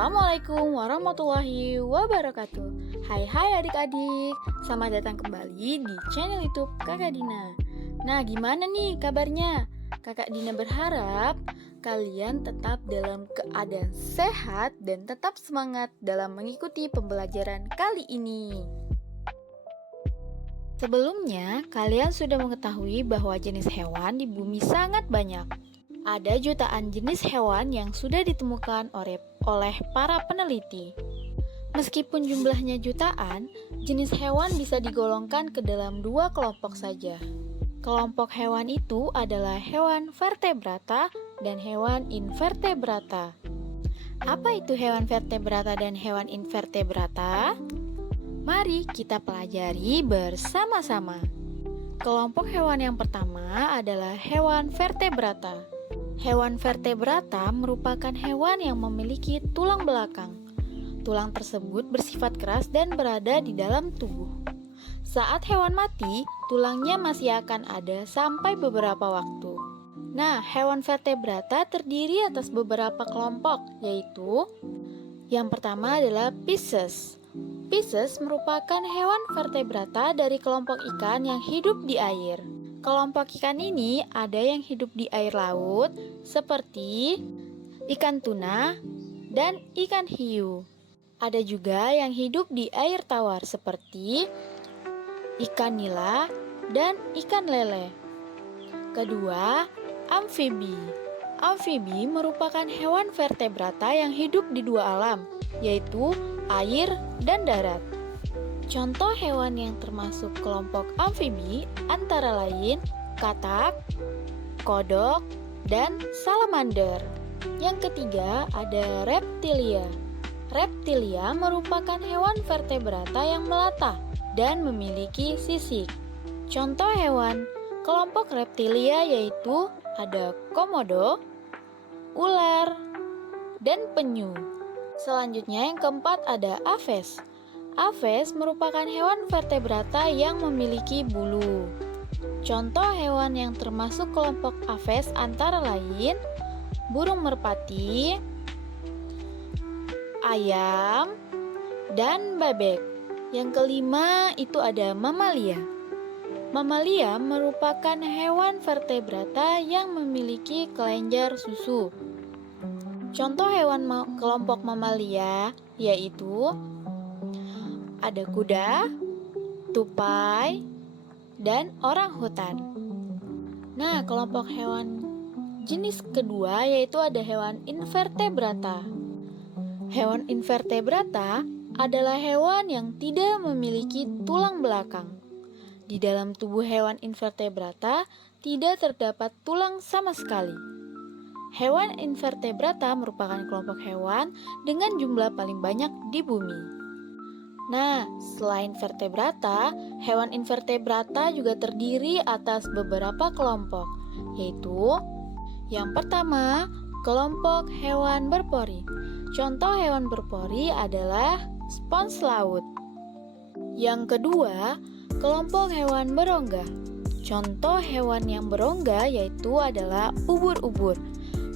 Assalamualaikum warahmatullahi wabarakatuh. Hai adik-adik, selamat datang kembali di channel YouTube Kakak Dina. Nah, gimana nih kabarnya? Kakak Dina berharap kalian tetap dalam keadaan sehat dan tetap semangat dalam mengikuti pembelajaran kali ini. Sebelumnya, kalian sudah mengetahui bahwa jenis hewan di bumi sangat banyak. Ada jutaan jenis hewan yang sudah ditemukan oleh para peneliti. Meskipun jumlahnya jutaan, jenis hewan bisa digolongkan ke dalam dua kelompok saja. Kelompok hewan itu adalah hewan vertebrata dan hewan invertebrata. Apa itu hewan vertebrata dan hewan invertebrata? Mari kita pelajari bersama-sama. Kelompok hewan yang pertama adalah hewan vertebrata. Hewan vertebrata merupakan hewan yang memiliki tulang belakang. Tulang tersebut bersifat keras dan berada di dalam tubuh. Saat hewan mati, tulangnya masih akan ada sampai beberapa waktu. Nah, hewan vertebrata terdiri atas beberapa kelompok, yaitu yang pertama adalah Pisces. Pisces merupakan hewan vertebrata dari kelompok ikan yang hidup di air. Kelompok ikan ini ada yang hidup di air laut seperti ikan tuna dan ikan hiu. Ada juga yang hidup di air tawar seperti ikan nila dan ikan lele. Kedua, amfibi. Amfibi merupakan hewan vertebrata yang hidup di dua alam, yaitu air dan darat. Contoh hewan yang termasuk kelompok amfibi antara lain katak, kodok, dan salamander. Yang ketiga ada reptilia. Reptilia merupakan hewan vertebrata yang melata dan memiliki sisik. Contoh hewan kelompok reptilia yaitu ada komodo, ular, dan penyu. Selanjutnya yang keempat ada aves. Aves merupakan hewan vertebrata yang memiliki bulu. Contoh hewan yang termasuk kelompok aves antara lain burung merpati, ayam, dan bebek. Yang kelima itu ada mamalia. Mamalia merupakan hewan vertebrata yang memiliki kelenjar susu. Contoh hewan kelompok mamalia yaitu ada kuda, tupai, dan orangutan. Nah, kelompok hewan jenis kedua yaitu ada hewan invertebrata. Hewan invertebrata adalah hewan yang tidak memiliki tulang belakang. Di dalam tubuh hewan invertebrata tidak terdapat tulang sama sekali. Hewan invertebrata merupakan kelompok hewan dengan jumlah paling banyak di bumi. Nah, selain vertebrata, hewan invertebrata juga terdiri atas beberapa kelompok, yaitu yang pertama, kelompok hewan berpori. Contoh hewan berpori adalah spons laut. Yang kedua, kelompok hewan berongga. Contoh hewan yang berongga yaitu adalah ubur-ubur.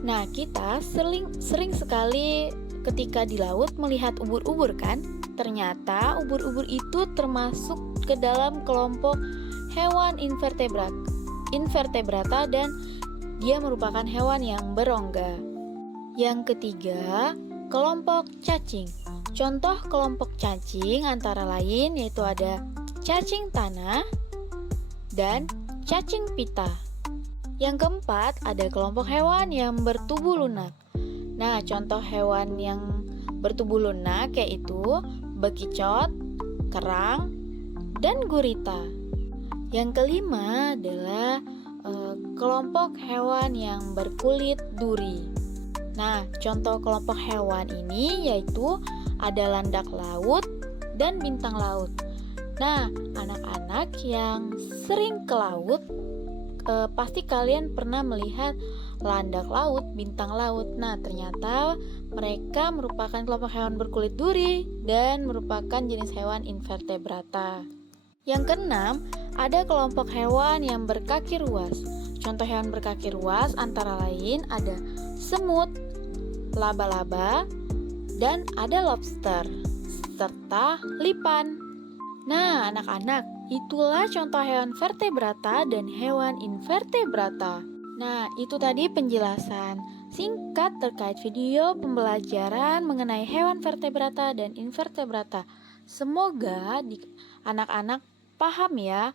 Nah, kita sering sekali ketika di laut melihat ubur-ubur kan? Ternyata ubur-ubur itu termasuk ke dalam kelompok hewan invertebrata dan dia merupakan hewan yang berongga. Yang ketiga, kelompok cacing. Contoh kelompok cacing antara lain yaitu ada cacing tanah dan cacing pita. Yang keempat, ada kelompok hewan yang bertubuh lunak. Nah, contoh hewan yang bertubuh lunak yaitu bekicot, kerang, dan gurita. Yang kelima adalah kelompok hewan yang berkulit duri. Nah, contoh kelompok hewan ini yaitu ada landak laut dan bintang laut. Nah, anak-anak yang sering ke laut, pasti kalian pernah melihat landak laut, bintang laut. Nah, ternyata mereka merupakan kelompok hewan berkulit duri dan merupakan jenis hewan invertebrata. Yang keenam, ada kelompok hewan yang berkaki ruas. Contoh hewan berkaki ruas antara lain ada semut, laba-laba, dan ada lobster, serta lipan. Nah, anak-anak, itulah contoh hewan vertebrata dan hewan invertebrata. Nah, itu tadi penjelasan singkat terkait video pembelajaran mengenai hewan vertebrata dan invertebrata. Semoga anak-anak paham ya,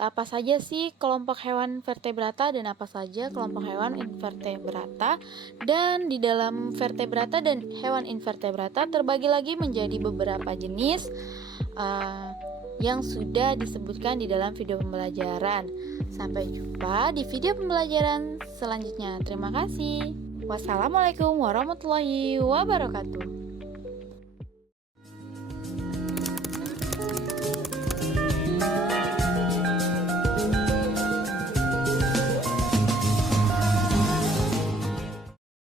apa saja sih kelompok hewan vertebrata dan apa saja kelompok hewan invertebrata. Dan di dalam vertebrata dan hewan invertebrata terbagi lagi menjadi beberapa jenis yang sudah disebutkan di dalam video pembelajaran. Sampai jumpa di video pembelajaran selanjutnya. Terima kasih. Wassalamualaikum warahmatullahi wabarakatuh.